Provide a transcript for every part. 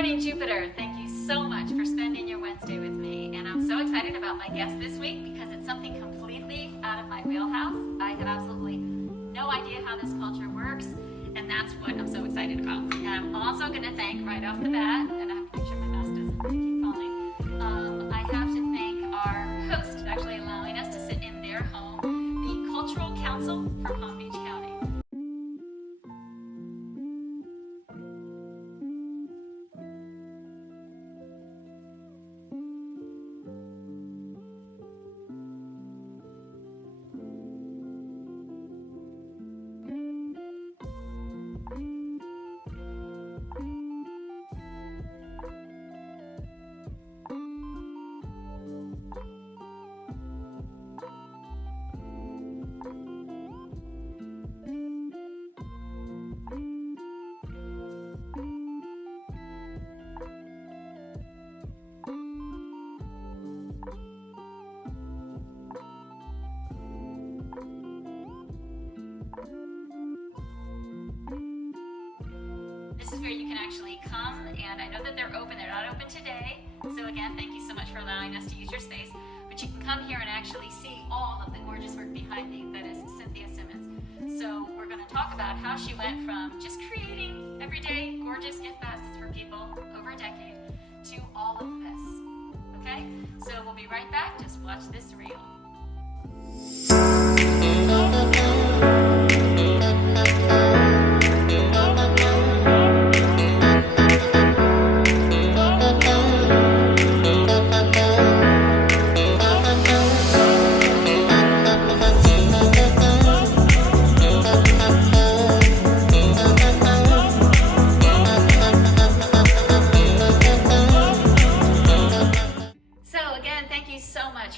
morning, Jupiter. Thank you so much for spending your Wednesday with me. And I'm so excited about my guest this week because it's something completely out of my wheelhouse. I have absolutely no idea how this culture works, and that's what I'm so excited about. And I'm also going to thank right off the bat, and I have to make sure my mouse doesn't keep falling. I have to thank our host actually allowing us to sit in their home, the Cultural Council for Palm Beach County. This is where you can actually come, and I know that they're open. They're not open today. So again, thank you so much for allowing us to use your space. But you can come here and actually see all of the gorgeous work behind me that is Cynthia Simmons. So we're going to talk about how she went from just creating everyday gorgeous gift baskets for people over a decade to all of this. Okay? So we'll be right back. Just watch this reel.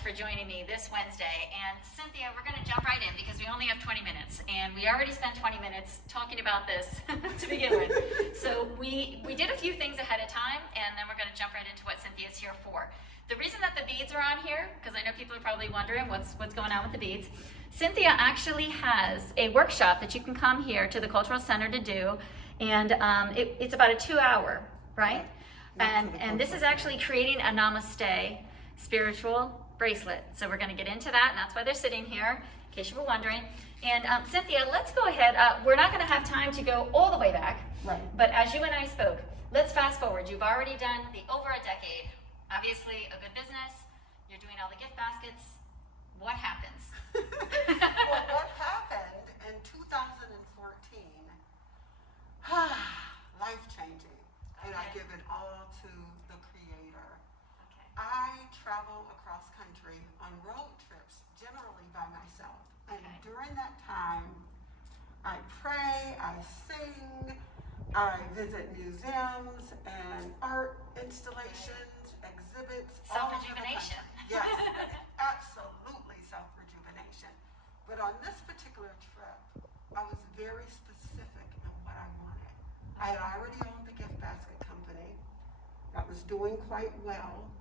For joining me this Wednesday. And Cynthia, we're going to jump right in because we only have 20 minutes and we already spent 20 minutes talking about this to begin with. So we did a few things ahead of time, and then we're going to jump right into what Cynthia's here for. The reason that the beads are on here, because I know people are probably wondering what's going on with the beads. Cynthia actually has a workshop that you can come here to the Cultural Center to do, and it's about a 2-hour, right? And this is actually creating a namaste spiritual bracelet. So we're going to get into that, and that's why they're sitting here, in case you were wondering. And Cynthia, let's go ahead. We're not going to have time to go all the way back, right? But as you and I spoke, let's fast forward. You've already done the over a decade. Obviously, a good business. You're doing all the gift baskets. What happens? Well, what happened in 2014? Life-changing, and I give it all to the Creator. I travel across country on road trips, generally by myself. And during that time, I pray, I sing, I visit museums and art installations, exhibits. Self-rejuvenation. Yes, absolutely self-rejuvenation. But on this particular trip, I was very specific in what I wanted. I had already owned the gift basket company. I was doing quite well.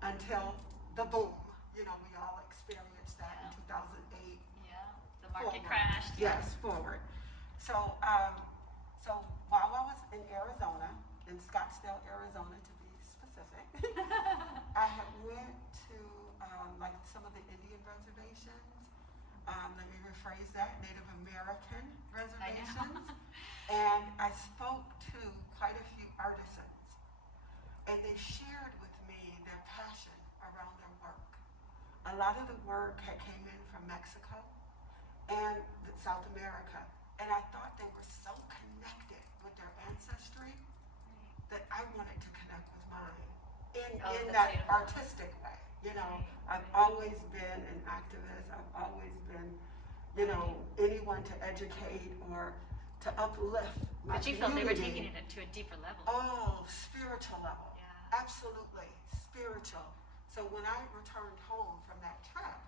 Until the boom, we all experienced that in 2008. Yeah, the market crashed. Yes, forward. So while I was in Arizona, in Scottsdale, Arizona to be specific, I had went to like some of the Indian reservations. Let me rephrase that, Native American reservations. And I spoke to quite a few artisans, and they shared with me their passion around their work. A lot of the work had came in from Mexico and South America, and I thought they were so connected with their ancestry that I wanted to connect with mine in that artistic way. I've always been an activist. I've always been, anyone to educate or to uplift my But you felt they were taking community. it to a deeper level. Oh, spiritual level. Yeah. Absolutely, spiritual. So when I returned home from that trip,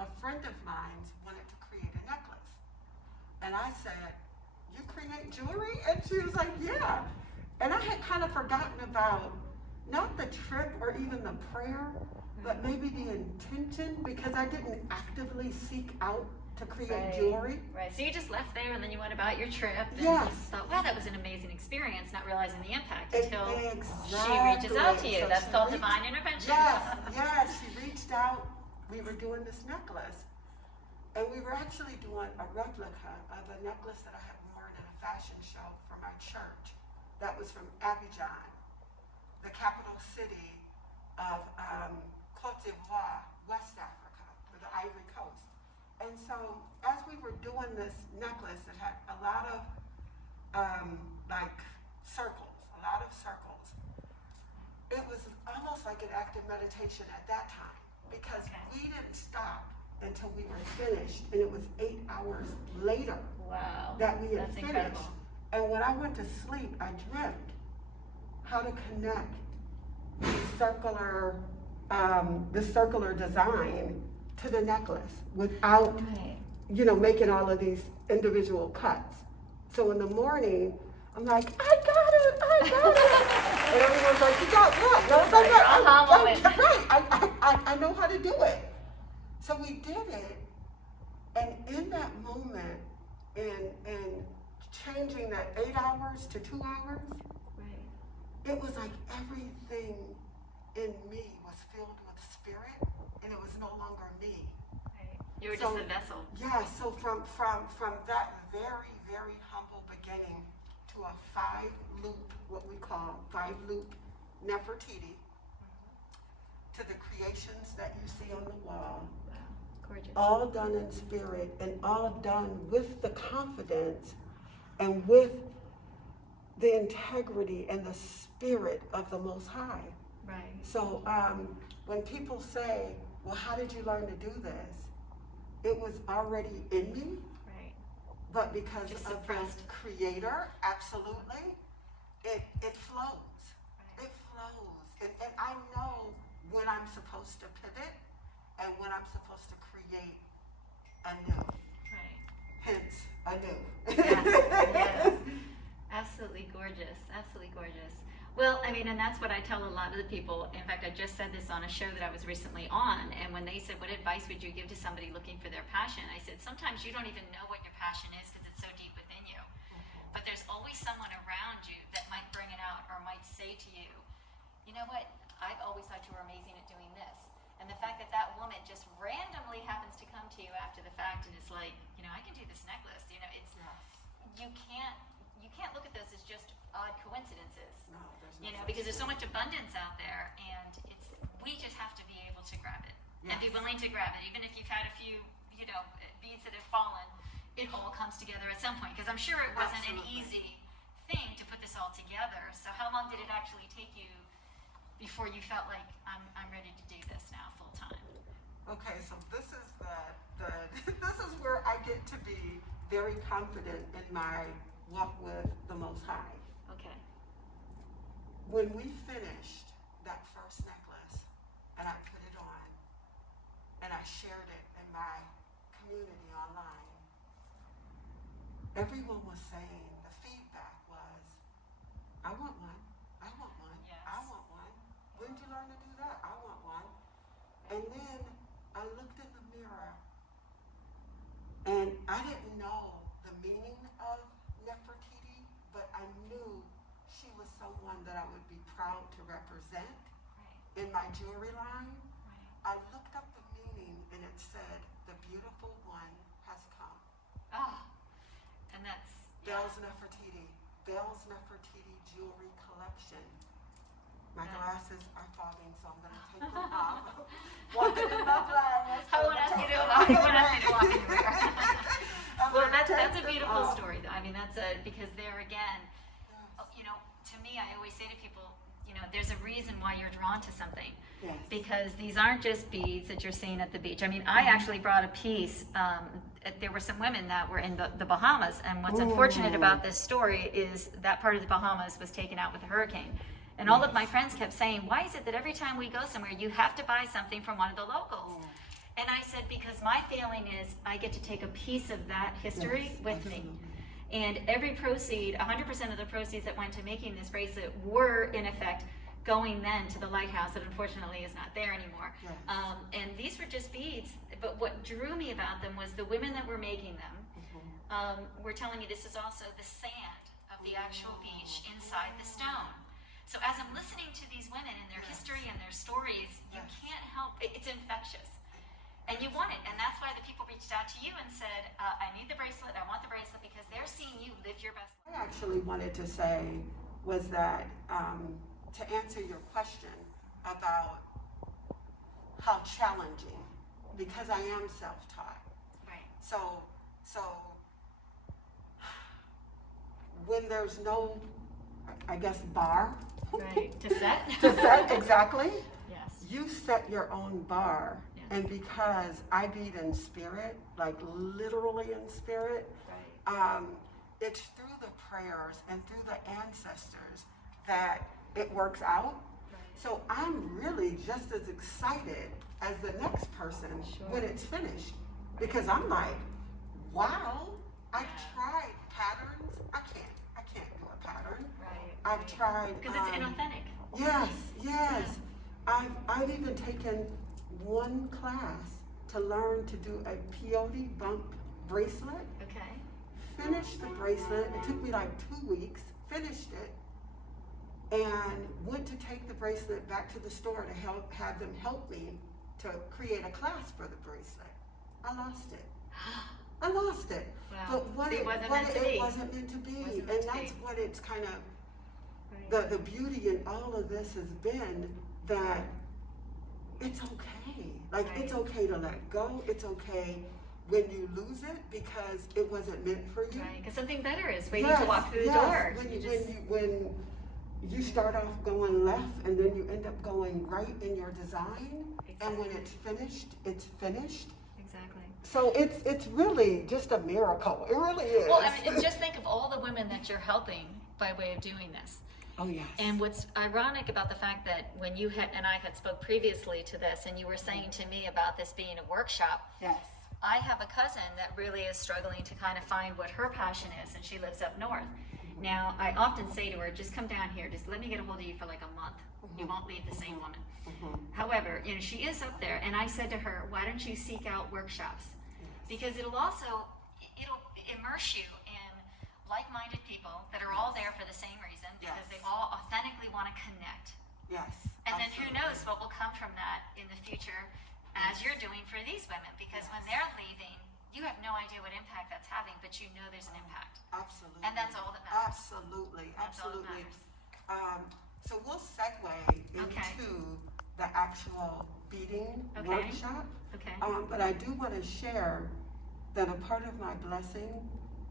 a friend of mine wanted to create a necklace. And I said, "You create jewelry?" And she was like, "Yeah." And I had kind of forgotten about not the trip or even the prayer, but maybe the intention, because I didn't actively seek out to create jewelry. Right. So you just left there and then you went about your trip and Yes. you thought, wow, that was an amazing experience, not realizing the impact until Exactly. she reaches out to you. So That's she called reached- divine intervention. Yes, she reached out. We were doing this necklace, and we were actually doing a replica of a necklace that I had worn in a fashion show for my church. That was from Abidjan, the capital city of Côte d'Ivoire, West Africa, or the Ivory Coast. And so, as we were doing this necklace that had a lot of like a lot of circles, it was almost like an act of meditation at that time, because we didn't stop until we were finished, and it was 8 hours later that we had finished. Incredible. And when I went to sleep, I dreamt how to connect the circular design to the necklace without, making all of these individual cuts. So in the morning, I'm like, I got it. And everyone's like, you got what? And I was like, I know how to do it. So we did it, and in that moment, in changing that 8 hours to 2 hours, it was like everything in me was filled with spirit, and it was no longer me. You were just a vessel. Yeah, so from that very, very humble beginning to a 5-loop, what we call 5-loop Nefertiti, to the creations that you see on the wall. Gorgeous. All done in spirit, and all done with the confidence and with the integrity and the spirit of the Most High. Right. So when people say, well, how did you learn to do this? It was already in me. Right. But because Just of suppressed. the Creator, absolutely, it flows. Right. It flows. And I know when I'm supposed to pivot and when I'm supposed to create anew. Right. Hence, anew. Yes. Absolutely gorgeous. Absolutely gorgeous. Well, I mean, and that's what I tell a lot of the people. In fact, I just said this on a show that I was recently on, and when they said, what advice would you give to somebody looking for their passion? I said, sometimes you don't even know what your passion is because it's so deep within you. But there's always someone around you that might bring it out or might say to you, you know what, I've always thought you were amazing at doing this. And the fact that that woman just randomly happens to come to you after the fact and is like, I can do this necklace. It's you can't look at those as just odd coincidences. No, there's no Because there's so much abundance out there, and we just have to be able to grab it and be willing to grab it, even if you've had a few, beads that have fallen. It all comes together at some point, because I'm sure it wasn't an easy thing to put this all together. So how long did it actually take you before you felt like I'm ready to do this now full time? Okay, so this is this is where I get to be very confident in my walk with the Most High. Okay. When we finished that first necklace, and I put it on, and I shared it in my community online, everyone was saying, the feedback was, I want one, I want one, Yes. I want one. When did you learn to do that? I want one. And then I looked in the mirror, and I didn't know the meaning of Nefertiti, but I knew she was someone that I would be proud to represent in my jewelry line. I looked up the meaning, and it said, the beautiful one has come. And that's Bell's Nefertiti jewelry collection. My glasses are fogging, so I'm going to take them off. Walking in my glasses. I won't ask you to walk in the mirror. Well, that's a beautiful story, though. I mean, because there again, to me, I always say to people, there's a reason why you're drawn to something. Yes. Because these aren't just beads that you're seeing at the beach. I mean, I actually brought a piece. There were some women that were in the Bahamas, and what's unfortunate about this story is that part of the Bahamas was taken out with a hurricane. And all of my friends kept saying, why is it that every time we go somewhere, you have to buy something from one of the locals? And I said, because my feeling is I get to take a piece of that history with me. And every proceed, 100% of the proceeds that went to making this bracelet were, in effect, going then to the lighthouse that unfortunately is not there anymore. Yes. And these were just beads, but what drew me about them was the women that were making them were telling me this is also the sand of the actual beach inside the stone. So as I'm listening to these women and their history and their stories, you can't help, it's infectious. And you want it, and that's why the people reached out to you and said, I need the bracelet, I want the bracelet, because they're seeing you live your best life. What I actually wanted to say was that to answer your question about how challenging, because I am self-taught. Right. So when there's no, I guess, bar. Right, to set. To set, exactly. Yes. You set your own bar. Yes. And because I bead in spirit, like literally in spirit, Right. It's through the prayers and through the ancestors that it works out. Right. So I'm really just as excited as the next person when it's finished. Because I'm like, wow, I've tried patterns. I can't do a pattern. Right. I've tried. Because it's inauthentic. Yes. I've even taken one class to learn to do a peyote bump bracelet. Okay. Finished the bracelet. It took me like 2 weeks. Finished it. And went to take the bracelet back to the store to have them help me to create a class for the bracelet. I lost it. Wow. But what See, it wasn't meant to be. And that's what it's kind of, the beauty in all of this has been, that it's okay. Like, it's okay to let go. It's okay when you lose it because it wasn't meant for you. Right, because something better is waiting to walk through the door. When you start off going left and then you end up going right in your design, and when it's finished, it's finished. Exactly. So it's really just a miracle. It really is. Well, I mean, just think of all the women that you're helping by way of doing this. Oh, yes. And what's ironic about the fact that when you and I had spoke previously to this, and you were saying to me about this being a workshop, Yes. I have a cousin that really is struggling to kind of find what her passion is, and she lives up north. Now, I often say to her, just come down here, just let me get a hold of you for like a month. You won't leave the same woman. However, she is up there, and I said to her, why don't you seek out workshops? Because it'll immerse you in like-minded people that are all there for the same reason, because they all authentically want to connect. Yes. And then who knows what will come from that in the future as you're doing for these women, because when they're leaving, you have no idea what impact that's having, but you know there's an impact. Absolutely. And that's all that matters. Absolutely. That's all that matters. So we'll segue into the actual beading workshop. Okay. But I do want to share that a part of my blessing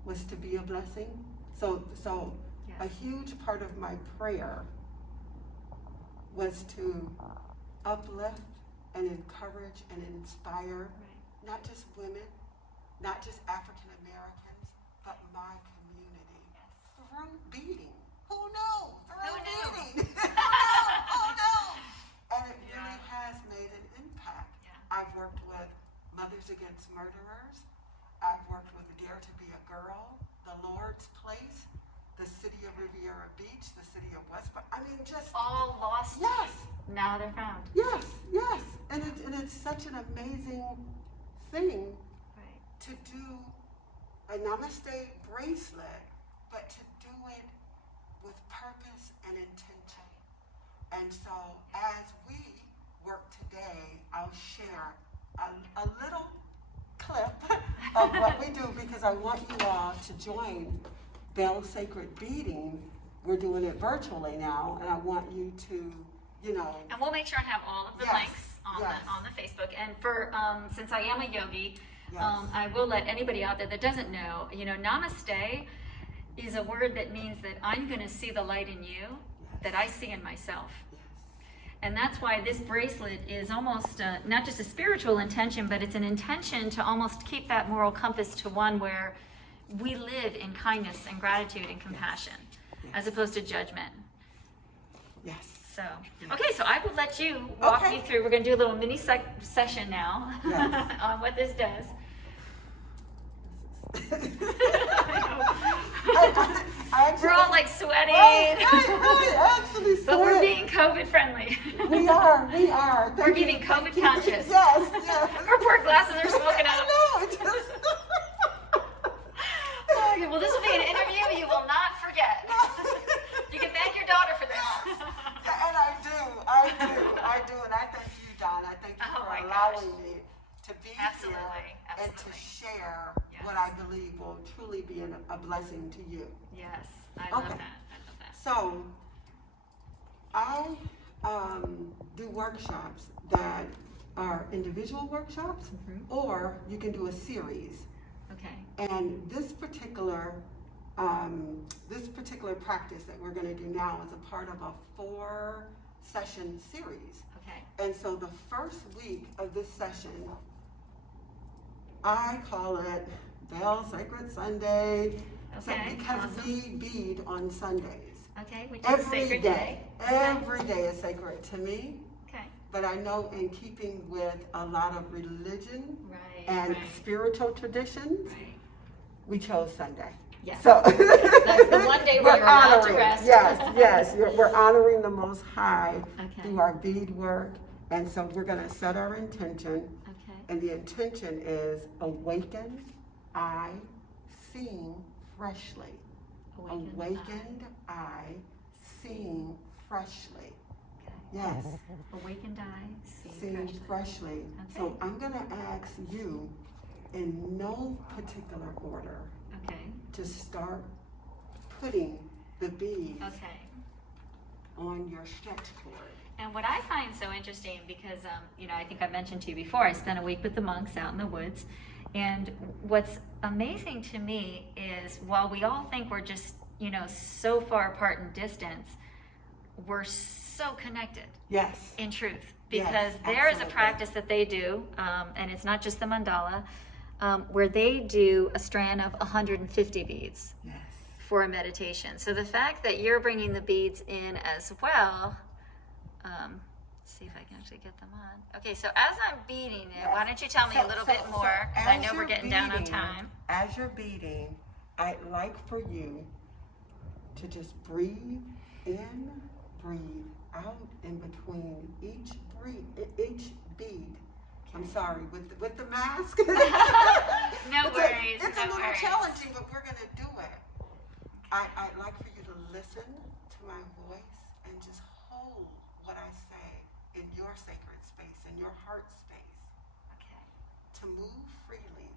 was to be a blessing. So a huge part of my prayer was to uplift and encourage and inspire not just women, not just African Americans, but my community through beading. Who knew? Through beading. Who knew? And it really has made an impact. I've worked with Mothers Against Murderers. I've worked with Dare to Be a Girl, The Lord's Place, the City of Riviera Beach, the City of Westport. I mean, just all lost. Yes. Now they're found. Yes. And it's such an amazing thing to do a namaste bracelet, but to do it with purpose and intention. And so as we work today, I'll share a little clip of what we do, because I want you all to join Bell Sacred Beading. We're doing it virtually now, and I want you to, And we'll make sure and have all of the links on the Facebook. And for since I am a yogi, I will let anybody out there that doesn't know, namaste is a word that means that I'm going to see the light in you that I see in myself. And that's why this bracelet is almost not just a spiritual intention, but it's an intention to almost keep that moral compass to one where we live in kindness and gratitude and compassion, as opposed to judgment. Yes. So, okay, so I will let you walk me through. We're going to do a little mini session now on what this does. We're all like sweating, right, actually but we're being coached. COVID friendly. We are. We're getting COVID conscious. Yes. Our poor glasses are smoking up. I know. It just... Okay, well, this will be an interview you will not forget. You can thank your daughter for this. And I do, and I thank you, Don. I thank you for allowing me to be here and to share what I believe will truly be a blessing to you. Yes, I love that. So, I do workshops that are individual workshops, or you can do a series. Okay. And this particular practice that we're going to do now is a part of a 4-session series. Okay. And so the first week of this session, I call it Bell Sacred Sunday. Okay. Because we bead on Sundays. Okay, which is a sacred day. Every day is sacred to me. Okay. But I know in keeping with a lot of religion and right. spiritual traditions, we chose Sunday. Yes. So That's the one day where you're allowed to rest. Yes. We're honoring the Most High through our bead work. And so we're going to set our intention. Okay. And the intention is awakened eye, seeing freshly. Awakened eye, seeing freshly. Okay. Yes. Awakened eye, Seeing freshly. Okay. So I'm going to ask you, in no particular order, to start putting the beads on your stretch cord. And what I find so interesting, because I think I mentioned to you before, I spent a week with the monks out in the woods, and what's amazing to me is while we all think we're just so far apart in distance, we're so connected. Yes. In truth, because there is a practice that they do, and it's not just the mandala, where they do a strand of 150 beads for a meditation. So the fact that you're bringing the beads in as well, let's see if I can actually get them on. Okay, so as I'm beading it, why don't you tell me a little bit more, because I know we're getting down on time. As you're beading, I'd like for you to just breathe in, breathe out in between each bead. I'm sorry, with the mask. No worries. It's a little challenging, but we're going to do it. I'd like for you to listen to my voice and just hold what I say in your sacred space, in your heart space. Okay. To move freely,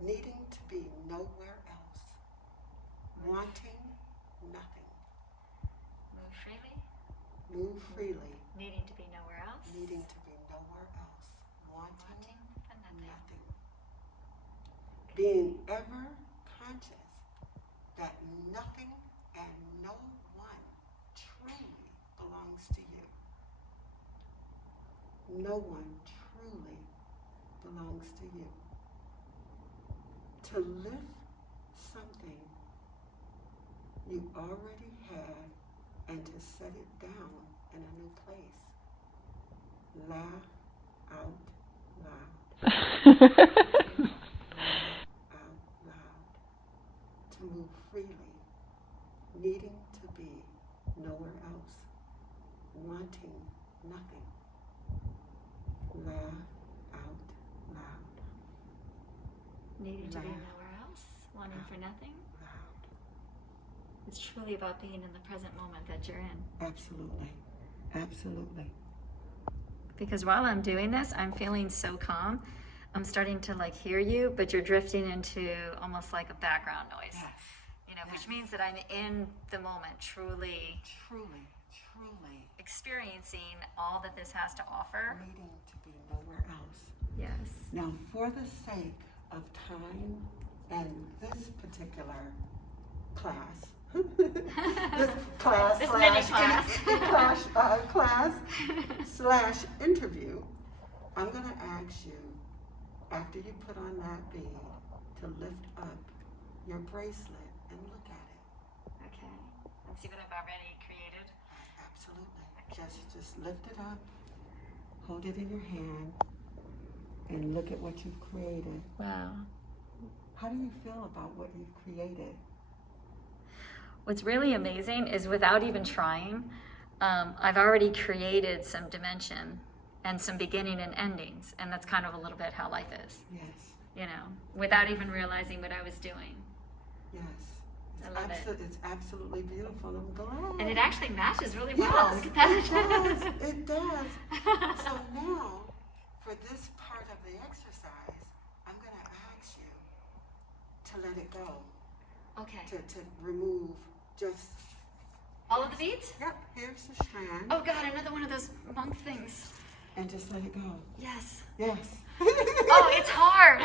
needing to be nowhere else, wanting nothing. Move freely. Move freely. Needing to be nowhere else. Needing to be nowhere else. Wanting nothing. Being ever conscious that nothing and no one truly belongs to you. No one truly belongs to you. To lift something you already had and to set it down in a new place. Laugh out loud. Out loud. To move freely, needing to be nowhere else, wanting nothing. Laugh out loud. Needing to be nowhere else, wanting for nothing. Loud. It's truly about being in the present moment that you're in. Absolutely. Absolutely. Because while I'm doing this, I'm feeling so calm. I'm starting to hear you, but you're drifting into almost like a background noise. Yes. Which means that I'm in the moment, truly experiencing all that this has to offer. Needing to be nowhere else. Yes. Now, for the sake of time and this particular class, This mini class / interview, I'm going to ask you, after you put on that bead, to lift up your bracelet and look at it. Okay. And see what I've already created. Absolutely. Just lift it up, hold it in your hand, and look at what you've created. Wow. How do you feel about what you've created? What's really amazing is without even trying, I've already created some dimension and some beginning and endings, and that's kind of a little bit how life is. Yes. You know, without even realizing what I was doing. Yes. I love it. It's absolutely beautiful. I'm glad. And it actually matches really well. Yes, Look at that. it does. So now, for this part of the exercise, I'm going to ask you to let it go. Okay. To remove just... All of the beads? Yep, here's the strand. Oh God, another one of those monk things. And just let it go. Yes. Yes. Oh, it's hard.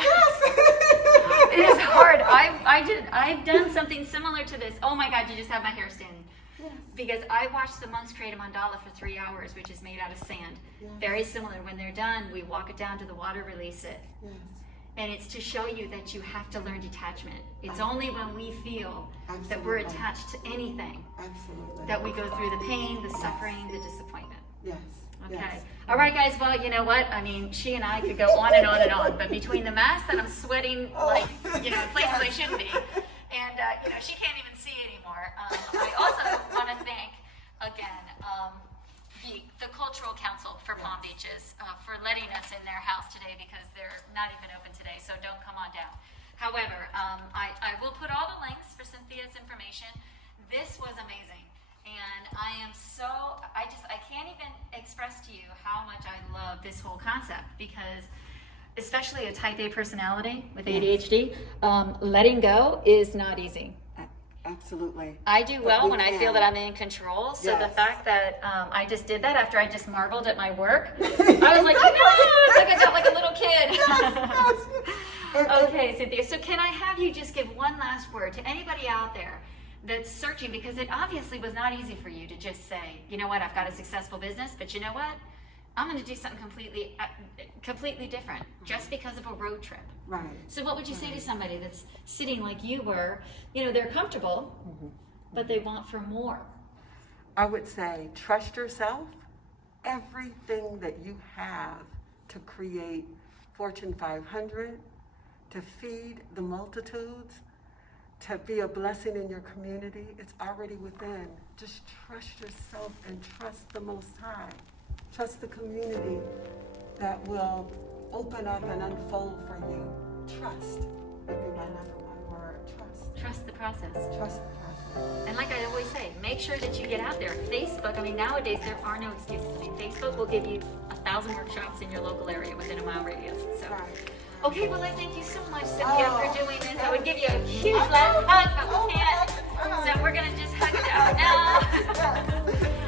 It is hard. I've done something similar to this. Oh my God, you just have my hair standing. Yes. Because I watched the monks create a mandala for 3 hours, which is made out of sand. Yes. Very similar. When they're done, we walk it down to the water, release it. Yes. And it's to show you that you have to learn detachment. It's only when we feel that we're Absolutely. attached to anything Absolutely. that we go through the pain, the suffering, the disappointment. Yes. Okay. Yes. All right, guys. Well, you know what? I mean, she and I could go on and on and on, but between the mask that I'm sweating like, in places I shouldn't be, and she can't even see anymore. I also want to thank again the Cultural Council for Palm Beaches for letting us in their house today because they're not even open today, so don't come on down. However, I will put all the links for Cynthia's information. This was amazing. And I can't even express to you how much I love this whole concept because, especially a type A personality with ADHD, letting go is not easy. Absolutely. I do But well we when I can. feel that I'm in control. So the Yes. fact that I just did that after I just marveled at my work, I was like, it's like I got like a little kid. Okay, Cynthia. So can I have you just give one last word to anybody out there that's searching, because it obviously was not easy for you to just say, you know what, I've got a successful business, but you know what, I'm going to do something completely different just because of a road trip. Right. So what would you say to somebody that's sitting like you were, they're comfortable, but they want for more? I would say trust yourself. Everything that you have to create Fortune 500, to feed the multitudes, to be a blessing in your community, it's already within. Just trust yourself and trust the Most High. Trust the community that will open up and unfold for you. Trust would be my number one word. Trust. Trust the process. Trust the process. And like I always say, make sure that you get out there. Facebook, nowadays there are no excuses. Facebook will give you 1,000 workshops in your local area within a mile radius. So. Right. Okay, well I thank you so much, Cynthia, for doing this. I would give you a huge hug, but we can't. So we're going to just hug it out now.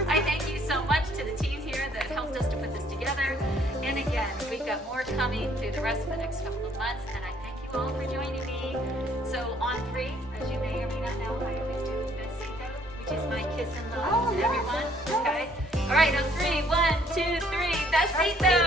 I thank you so much to the team here that helped us to put this together. And again, we've got more coming through the rest of the next couple of months. And I thank you all for joining me. So on 3, as you may or may not know, I always do besito, which is my kiss and love to everyone. Okay? All right, on 3, 1, 2, 3, besito.